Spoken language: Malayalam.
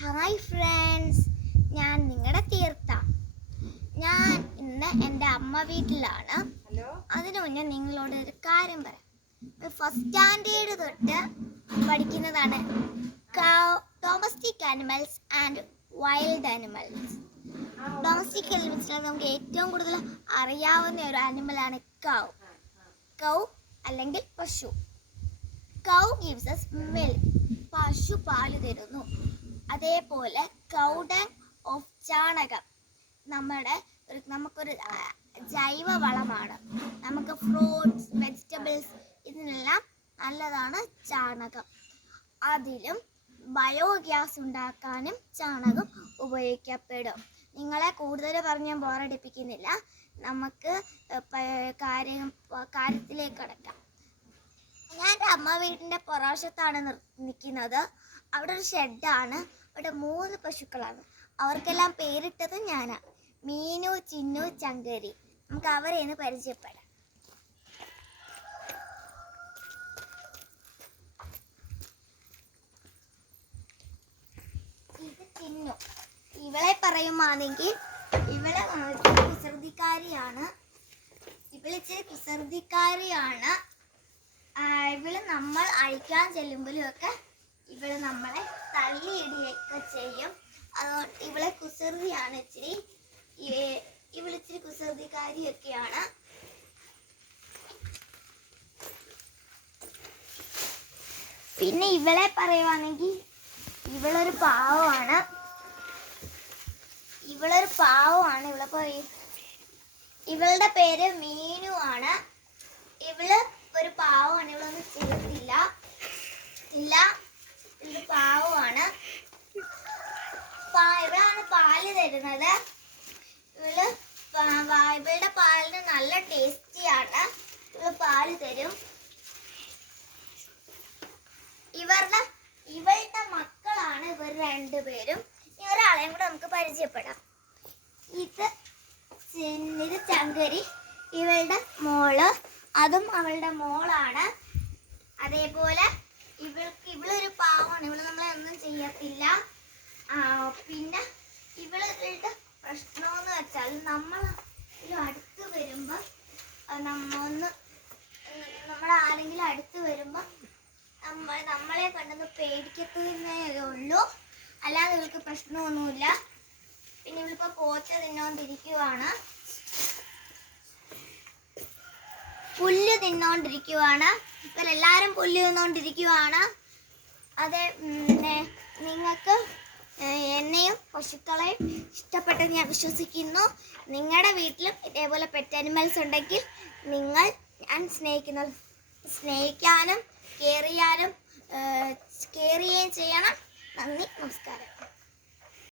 ഹായ് ഫ്രണ്ട്സ്, ഞാൻ നിങ്ങളുടെ തീർത്ത. ഞാൻ ഇന്ന് എൻ്റെ അമ്മ വീട്ടിലാണ്. അതിനു മുന്നേ നിങ്ങളോട് ഒരു കാര്യം പറയാം. ഫസ്റ്റ് സ്റ്റാൻഡേർഡ് തൊട്ട് പഠിക്കുന്നതാണ് domestic animals and wild animals. Domestic ആനിമൽസിൽ നമുക്ക് ഏറ്റവും കൂടുതൽ അറിയാവുന്ന ഒരു ആനിമലാണ് കൗ അല്ലെങ്കിൽ പശു. Cow gives us milk. പശു പാല് തരുന്നു. അതേപോലെ കൗഡങ് ഓഫ് ചാണകം നമുക്കൊരു ജൈവ വളമാണ്. നമുക്ക് ഫ്രൂട്ട്സ്, വെജിറ്റബിൾസ് ഇതിനെല്ലാം നല്ലതാണ് ചാണകം. അതിലും ബയോഗ്യാസ് ഉണ്ടാക്കാനും ചാണകം ഉപയോഗിക്കപ്പെടും. നിങ്ങളെ കൂടുതൽ പറഞ്ഞ് ഞാൻ ബോറടിപ്പിക്കുന്നില്ല. നമുക്ക് കാര്യത്തിലേക്ക് കടക്കാം. ഞാൻ എൻ്റെ അമ്മ വീടിൻ്റെ പുറവശത്താണ് നിൽക്കുന്നത്. അവിടെ ഒരു ഷെഡാണ്. അവിടെ 3 പശുക്കളാണ്. അവർക്കെല്ലാം പേരിട്ടത് ഞാനാണ്. മീനു, ചിന്നു, ചങ്കരി. നമുക്ക് അവരെ ഒന്ന് പരിചയപ്പെടാം. ഇത് ചിന്നു. ഇവളെ പറയുവാണെങ്കിൽ ഇവളെ കുസൃതിക്കാരിയാണ്. ഇവള് നമ്മൾ അഴിക്കാൻ ചെല്ലുമ്പോഴൊക്കെ ഇവള് നമ്മളെ തള്ളിയിടുകയൊക്കെ ചെയ്യും. അതുകൊണ്ട് ഇവളെ കുസൃതിയാണ്. ഇവളിച്ചിരി കുസൃതിക്കാരിയൊക്കെയാണ്. പിന്നെ ഇവളെ പറയുവാണെങ്കിൽ ഇവളൊരു പാവമാണ്. ഇവളുടെ പേര് മീനു ആണ്. ഇവള് ഒരു പാവമാണ്. ഇവളൊന്നും ചെയ്തില്ല. ഇത് പാവമാണ്. ഇവളാണ് പാല് തരുന്നത്. ഇവളുടെ പാലിന് നല്ല ടേസ്റ്റിയാണ്. ഇവള് പാല് തരും. ഇവളുടെ മക്കളാണ് ഇവർ 2 പേരും. ഇനി ഒരാളെയും കൂടെ നമുക്ക് പരിചയപ്പെടാം. ഇത് ചങ്കരി, ഇവളുടെ മോള്. അതും അവളുടെ മോളാണ്. അതേപോലെ ഇവളൊരു പാവമാണ്. ഇവള് നമ്മളെ ഒന്നും ചെയ്യത്തില്ല. പിന്നെ ഇവളുടെ പ്രശ്നമെന്ന് വെച്ചാൽ നമ്മൾ അടുത്ത് വരുമ്പോൾ നമ്മളാരെങ്കിലും അടുത്ത് വരുമ്പോൾ നമ്മളെ കണ്ടൊന്ന് പേടിക്കത്തേ ഉള്ളൂ. അല്ലാതെ ഇവൾക്ക് പ്രശ്നമൊന്നുമില്ല. പിന്നെ ഇവളിപ്പോൾ പോച്ച തിന്നോണ്ടിരിക്കുവാണ്. പുല്ല് തിന്നോണ്ടിരിക്കുവാണ്. ഇവരെല്ലാവരും പുല്ല് തിന്നോണ്ടിരിക്കുവാണ്. അതെ, നിങ്ങൾക്ക് എന്നെയും പശുക്കളെയും ഇഷ്ടപ്പെട്ടെന്ന് ഞാൻ വിശ്വസിക്കുന്നു. നിങ്ങളുടെ വീട്ടിലും ഇതേപോലെ പെറ്റ് അനിമൽസ് ഉണ്ടെങ്കിൽ ഞാൻ സ്നേഹിക്കാനും കെയർ ചെയ്യുകയും ചെയ്യണം. നന്ദി, നമസ്കാരം.